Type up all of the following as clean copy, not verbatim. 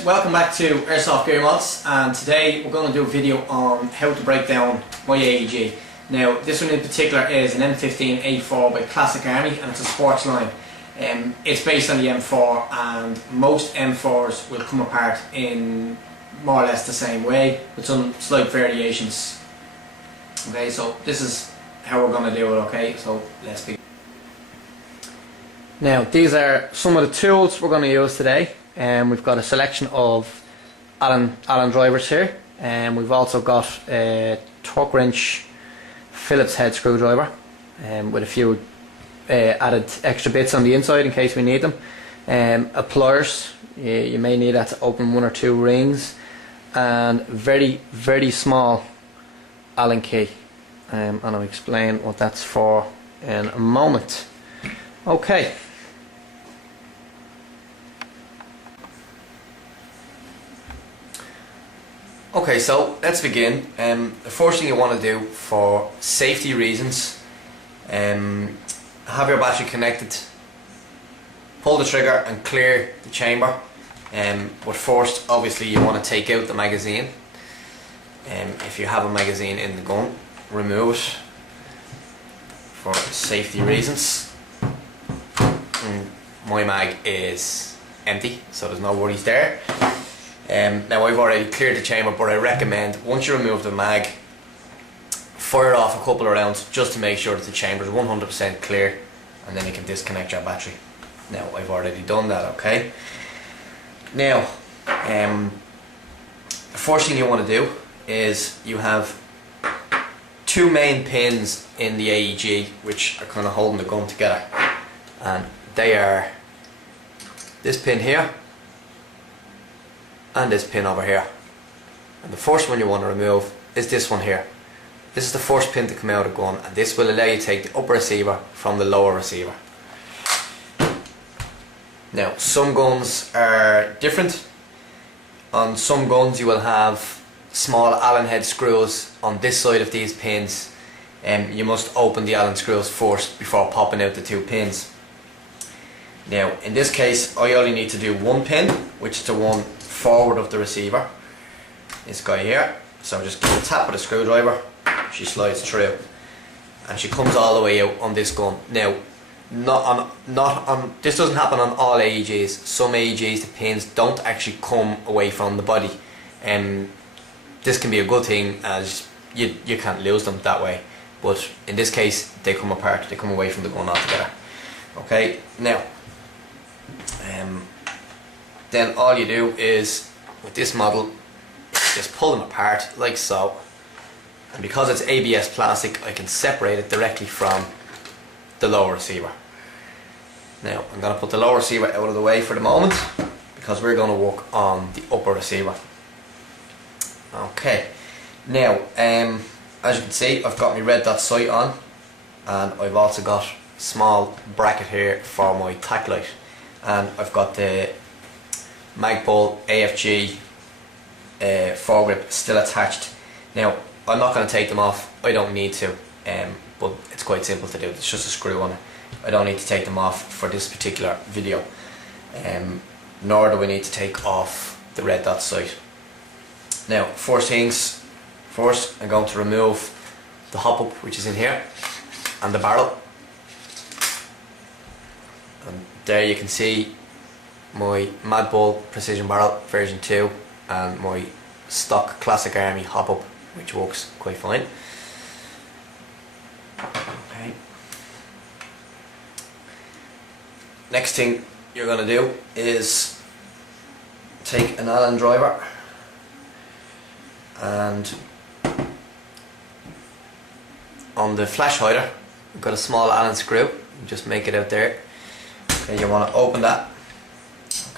guys, welcome back to AirsoftGearMods, and today we're going to do a video on how to break down my AEG. Now this one in particular is an M15A4 by Classic Army, and it's a sports line. It's based on the M4, and most M4s will come apart in more or less the same way with some slight variations. Okay, so this is how we're going to do it, okay, so let's begin. Now these are some of the tools we're going to use today. We've got a selection of Allen drivers here, and we've also got a torque wrench Phillips head screwdriver with a few added extra bits on the inside in case we need them. A pliers, you may need that to open one or two rings, and very small Allen key, and I'll explain what that's for in a moment. Okay. Okay, so let's begin. The first thing you want to do for safety reasons, have your battery connected, pull the trigger and clear the chamber, but first obviously you want to take out the magazine. If you have a magazine in the gun, remove it for safety reasons. My mag is empty, so there's no worries there. Now I've already cleared the chamber, but I recommend once you remove the mag, fire off a couple of rounds just to make sure that the chamber is 100% clear, and then you can disconnect your battery. Now I've already done that, okay? Now the first thing you want to do is you have two main pins in the AEG which are kind of holding the gun together, and they are this pin here and this pin over here. And the first one you want to remove is this one here. This is the first pin to come out of the gun, and this will allow you to take the upper receiver from the lower receiver. Now some guns are different. On some guns you will have small Allen head screws on this side of these pins, and you must open the Allen screws first before popping out the two pins. Now in this case I only need to do one pin, which is the one forward of the receiver, this guy here. So I'm just give a tap with a screwdriver, she slides through and she comes all the way out on this gun. Now this doesn't happen on all AEGs. Some AEGs the pins don't actually come away from the body, and this can be a good thing as you can't lose them that way, but in this case they come apart, they come away from the gun altogether. Okay, now then all you do is, with this model, just pull them apart like so, and because it's ABS plastic I can separate it directly from the lower receiver. Now I'm going to put the lower receiver out of the way for the moment because we're going to work on the upper receiver. Okay, now as you can see I've got my red dot sight on, and I've also got a small bracket here for my tack light, and I've got the Magpul AFG foregrip still attached. Now I'm not going to take them off, I don't need to, but it's quite simple to do. It's just a screw on it. I don't need to take them off for this particular video, nor do we need to take off the red dot sight. Now first things first, I'm going to remove the hop up which is in here and the barrel, and there you can see my Magpul Precision Barrel version 2 and my stock Classic Army hop up, which works quite fine. Okay. Next thing you're going to do is take an Allen driver and on the flash hider you've got a small Allen screw, just make it out there. Okay, you want to open that.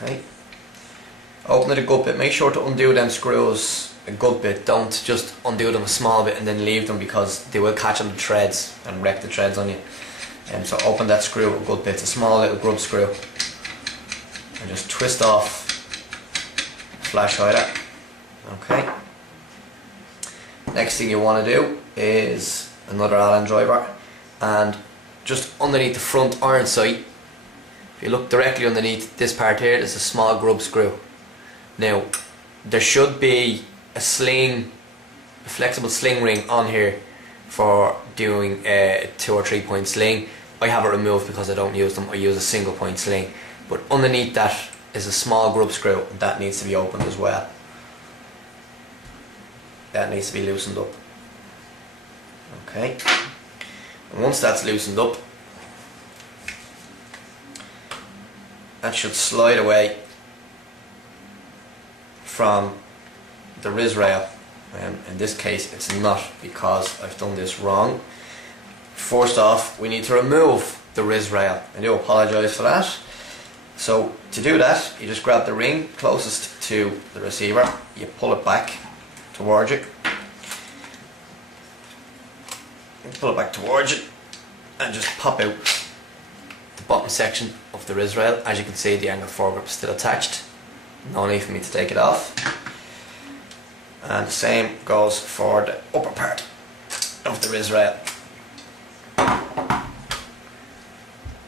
Okay, open it a good bit, make sure to undo them screws a good bit, don't just undo them a small bit and then leave them, because they will catch on the threads and wreck the threads on you. So open that screw a good bit, it's a small little grub screw, and just twist off the flash hider. Okay, next thing you want to do is another Allen driver, and just underneath the front iron sight, if you look directly underneath this part here, there's a small grub screw. Now there should be a flexible sling ring on here for doing a 2 or 3 point sling. I have it removed because I don't use them. I use a single point sling, but underneath that is a small grub screw that needs to be opened as well. That needs to be loosened up. Okay, and once that's loosened up, that should slide away from the Ris Rail. In this case it's not, because I've done this wrong. First off, we need to remove the Ris Rail. I do apologise for that. So to do that, you just grab the ring closest to the receiver, you pull it back towards it, and just pop out the bottom section of the Ris Rail. As you can see, the angle foregrip is still attached. No need for me to take it off. And the same goes for the upper part of the Ris Rail.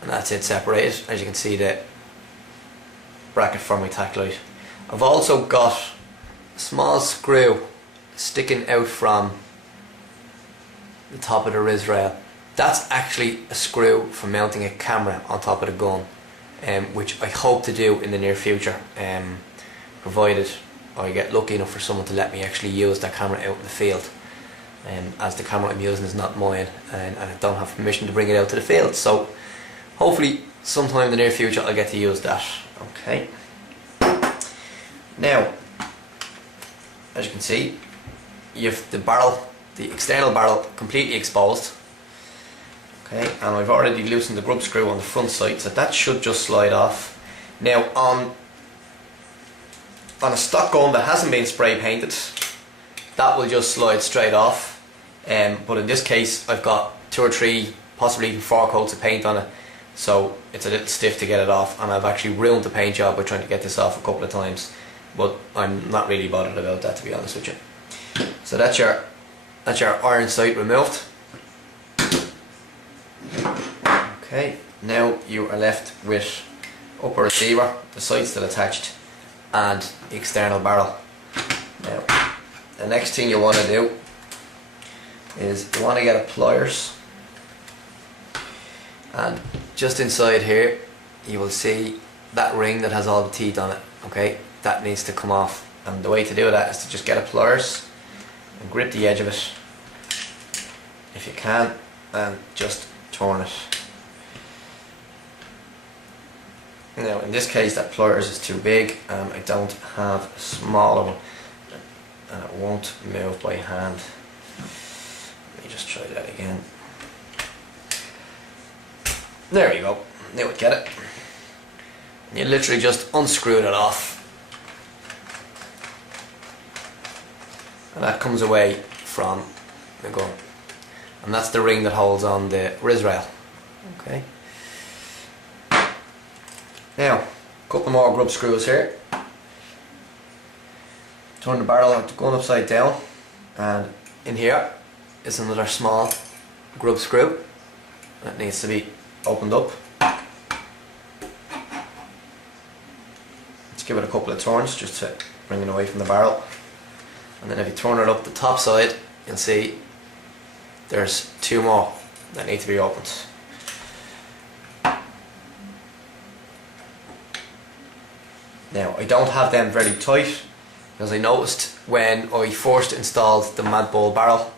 And that's it separated. As you can see, the bracket for my tack light. I've also got a small screw sticking out from the top of the Ris Rail. That's actually a screw for mounting a camera on top of the gun, which I hope to do in the near future, provided I get lucky enough for someone to let me actually use that camera out in the field, as the camera I'm using is not mine, and I don't have permission to bring it out to the field. So hopefully sometime in the near future I'll get to use that. Okay. Now, as you can see, you have the barrel, the external barrel, completely exposed. Okay, and I've already loosened the grub screw on the front side, so that should just slide off. Now on a stock gun that hasn't been spray painted, that will just slide straight off. But in this case I've got 2 or 3, possibly even 4 coats of paint on it, so it's a little stiff to get it off, and I've actually ruined the paint job by trying to get this off a couple of times, but I'm not really bothered about that, to be honest with you. So that's your iron sight removed. Okay, now you are left with upper receiver, the sight still attached, and the external barrel. Now, the next thing you want to do is you want to get a pliers, and just inside here you will see that ring that has all the teeth on it. Okay, that needs to come off, and the way to do that is to just get a pliers and grip the edge of it if you can, and just turn it. Now in this case that pliers is too big, and I don't have a smaller one, and it won't move by hand. Let me just try that again. There you go, now we get it. You literally just unscrew it off, and that comes away from the gun, and that's the ring that holds on the Ris Rail. Okay. Now, a couple more grub screws here. Turn the barrel of the gun upside down, and in here is another small grub screw that needs to be opened up. Let's give it a couple of turns just to bring it away from the barrel, and then if you turn it up the top side, you'll see there's 2 more that need to be opened. Now I don't have them very tight, because I noticed when I first installed the mad ball barrel,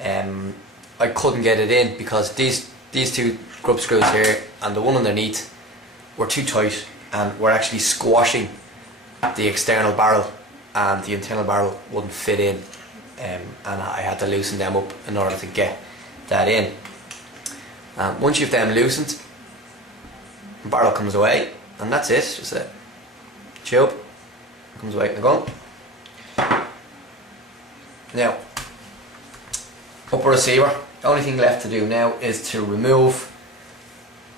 I couldn't get it in because these 2 grub screws here and the one underneath were too tight and were actually squashing the external barrel, and the internal barrel wouldn't fit in, and I had to loosen them up in order to get that in. Once you've them loosened, the barrel comes away, and that's it. Just a tube comes away in the gun. Now, upper receiver, the only thing left to do now is to remove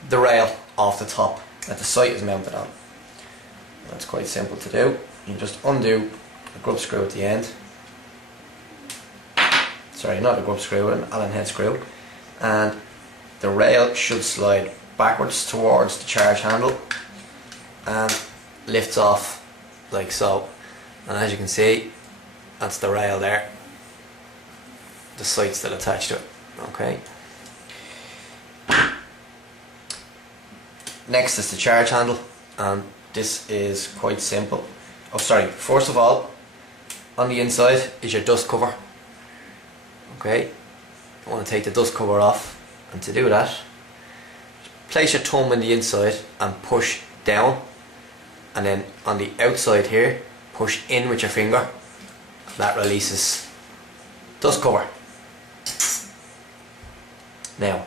the rail off the top that the sight is mounted on. That's quite simple to do. You just undo the grub screw at the end. Sorry, not a grub screw, an Allen head screw, and the rail should slide backwards towards the charge handle and lifts off like so. and as you can see, that's the rail there. The sight's still attached to it. Okay. Next is the charge handle, and this is quite simple. Oh sorry, first of all, on the inside is your dust cover. Okay, I want to take the dust cover off, and to do that, place your thumb in the inside and push down, and then on the outside here, push in with your finger. That releases dust cover. Now,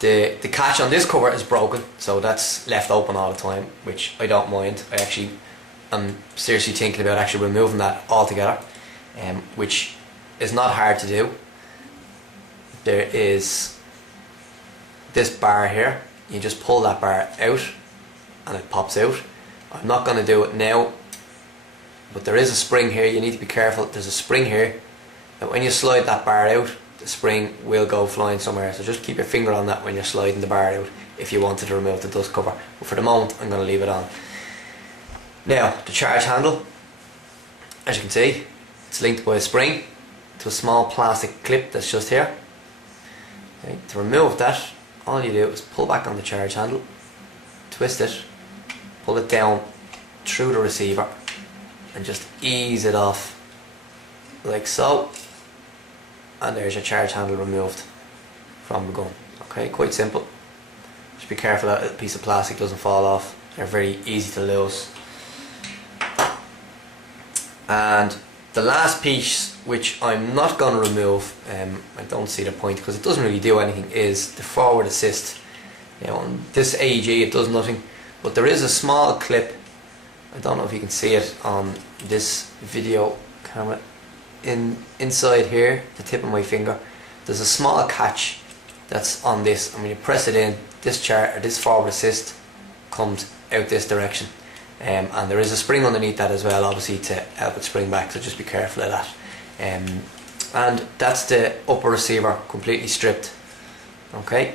the catch on this cover is broken, so that's left open all the time, which I don't mind. I'm seriously thinking about actually removing that altogether, which is not hard to do. There is this bar here. You just pull that bar out and it pops out. I'm not going to do it now, but there is a spring here. You need to be careful. There's a spring here that when you slide that bar out, the spring will go flying somewhere, so just keep your finger on that when you're sliding the bar out if you wanted to remove the dust cover, but for the moment I'm going to leave it on. Now, the charge handle, as you can see, it's linked by a spring to a small plastic clip that's just here. Okay, to remove that, all you do is pull back on the charge handle, twist it, pull it down through the receiver and just ease it off like so, and there's your charge handle removed from the gun. Okay, quite simple. Just be careful that a piece of plastic doesn't fall off. They're very easy to lose. And the last piece, which I'm not going to remove, I don't see the point because it doesn't really do anything, is the forward assist. You know, on this AEG it does nothing, but there is a small clip. I don't know if you can see it on this video camera. Inside here, the tip of my finger, there's a small catch that's on this, and when you press it in, this forward assist comes out this direction, and there is a spring underneath that as well, obviously, to help it spring back, so just be careful of that. And that's the upper receiver completely stripped. Okay.